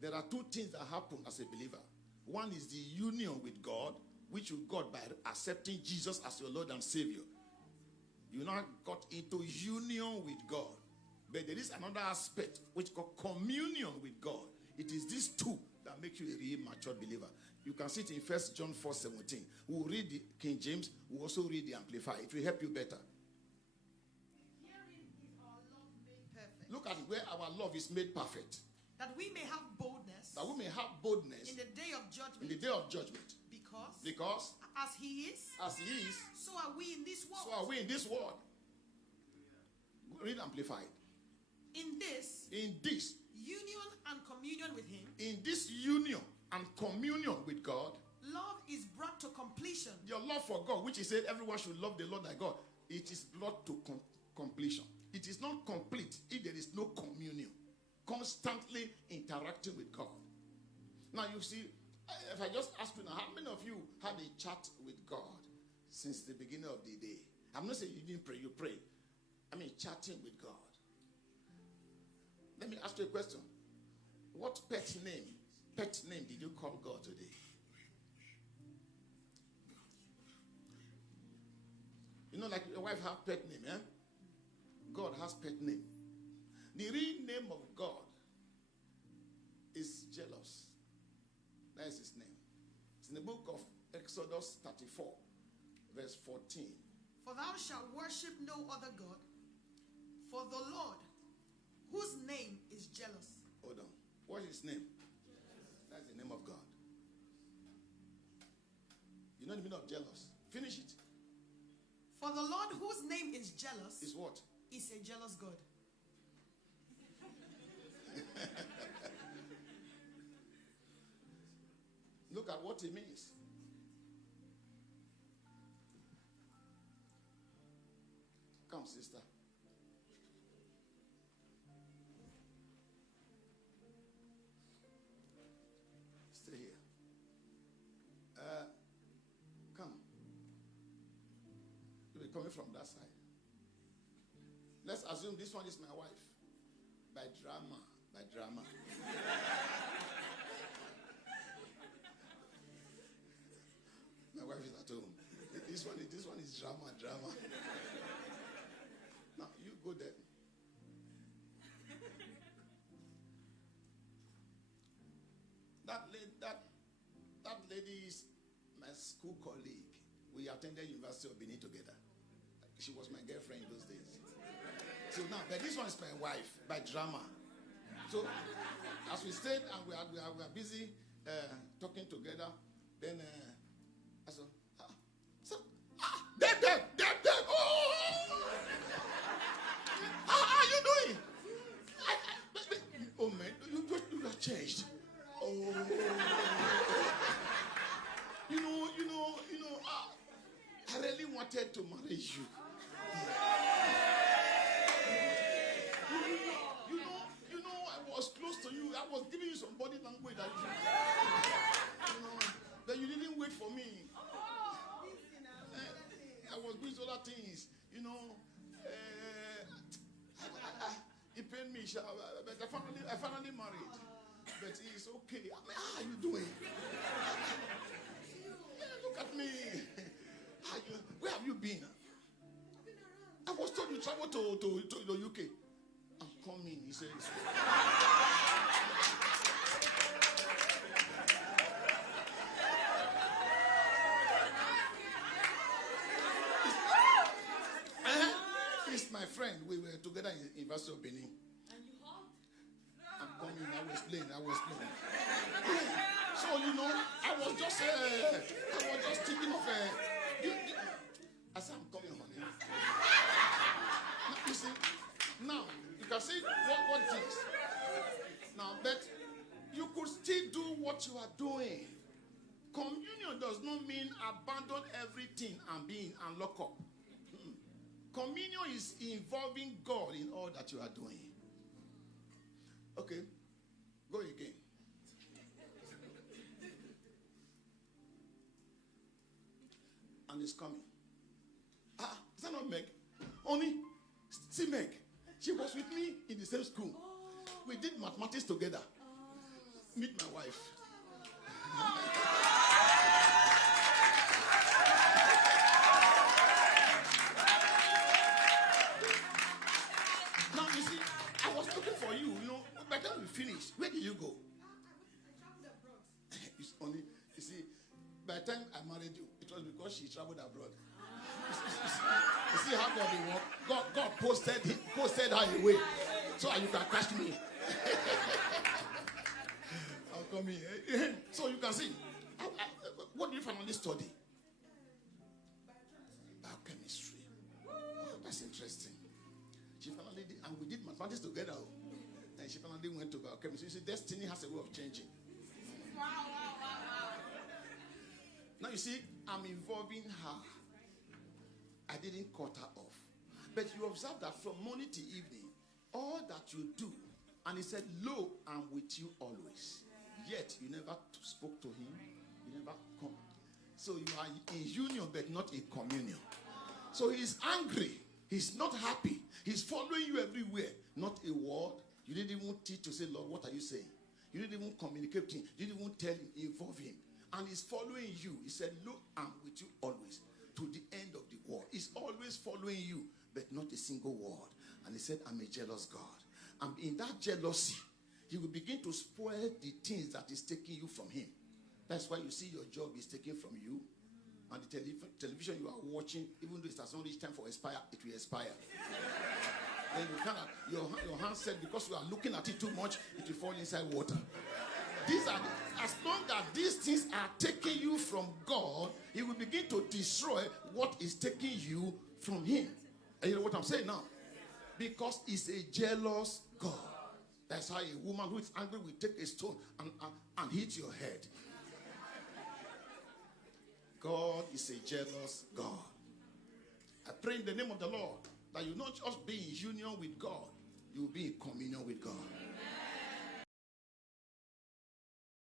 There are two things that happen as a believer. One is the union with God, which you got by accepting Jesus as your Lord and Savior. You now got into union with God. But there is another aspect which is called communion with God. It is these two that make you a real mature believer. You can see it in 1 John 4:17. We'll read the King James. We'll also read the Amplified. It will help you better. Herein is our love made perfect. Look at where our love is made perfect. That we may have boldness. That we may have boldness in the day of judgment. in the day of judgment. Because as he is, so are we in this world. So are we in this world. Read Amplified. In this union and communion with him. In this union and communion with God, love is brought to completion. Your love for God, which he said everyone should love the Lord thy God, it is brought to completion. It is not complete if there is no communion. Constantly interacting with God. Now you see, if I just ask you now, how many of you had a chat with God since the beginning of the day? I'm not saying you didn't pray, you prayed. I mean chatting with God. Let me ask you a question. What pet name did you call God today? You know, like your wife has pet name, eh? God has pet name. The real name of God is jealous. That is his name. It's in the book of Exodus 34, verse 14. For thou shalt worship no other God, for the Lord, whose name is jealous. Hold on. What is his name? That's the name of God. You know the meaning of jealous? Finish it. For the Lord, whose name is jealous, is what? Is a jealous God. Look at what it means. Come, sister. Stay here. Come. You'll be coming from that side. Let's assume this one is my wife. By drama. My wife is at home. This one is drama. Now you go there. That lady is my school colleague. We attended University of Benin together. She was my girlfriend in those days. So now, but this one is my wife by drama. So as we stayed and we are busy talking together, then I said, Deb, oh! How are you doing? Oh man, you got changed. Oh, you know, I really wanted to marry you. You know, I was close to you. I was giving you some body language that that you didn't wait for me. I was doing other things, you know. It pained me, but I finally married. But it's okay. I mean, how are you doing? Look at me. Where have you been? I was told you traveled to the UK. I'm coming, he says. He's my friend. We were together in University of Benin. And you hugged? I'm coming. I was playing. So I was just thinking of I said, I'm coming, honey. Now, you see, now you can see what things. Now, but you could still do what you are doing. Communion does not mean abandon everything and lock up. Communion is involving God in all that you are doing. Okay, go again. And it's coming. Is that not Meg? Only, see Meg. She was with me in the same school. We did mathematics together. finished. Where did you go? I traveled abroad. It's only, you see, by the time I married you, it was because she traveled abroad. You see how God will work? God posted her away so you can catch me. I'll come here. So you can see. What do you finally study? Biochemistry. Oh, that's interesting. She finally did, and we did mathematics together. And she finally went to biochemistry. You see, destiny has a way of changing. Wow. Now you see, I'm involving her. I didn't cut her off. But you observe that from morning to evening, all that you do, and he said, lo, I'm with you always. Yet you never spoke to him. You never come. So you are in union, but not in communion. So he's angry. He's not happy. He's following you everywhere. Not a word. You didn't even teach to say, Lord, what are you saying? You didn't even communicate with him. You didn't even tell him, involve him. And he's following you. He said, look, I'm with you always. To the end of the world. He's always following you, but not a single word. And he said, I'm a jealous God. And in that jealousy, he will begin to spoil the things that is taking you from him. That's why you see your job is taken from you. And the television you are watching, even though it has not reached time for expire, it will expire. Then you find out your handset, because you are looking at it too much, it will fall inside water. As long as these things are taking you from God, he will begin to destroy what is taking you from him. And you know what I'm saying now? Because he's a jealous God. That's how a woman who is angry will take a stone and hit your head. God is a jealous God. I pray in the name of the Lord that you not just be in union with God, you will be in communion with God.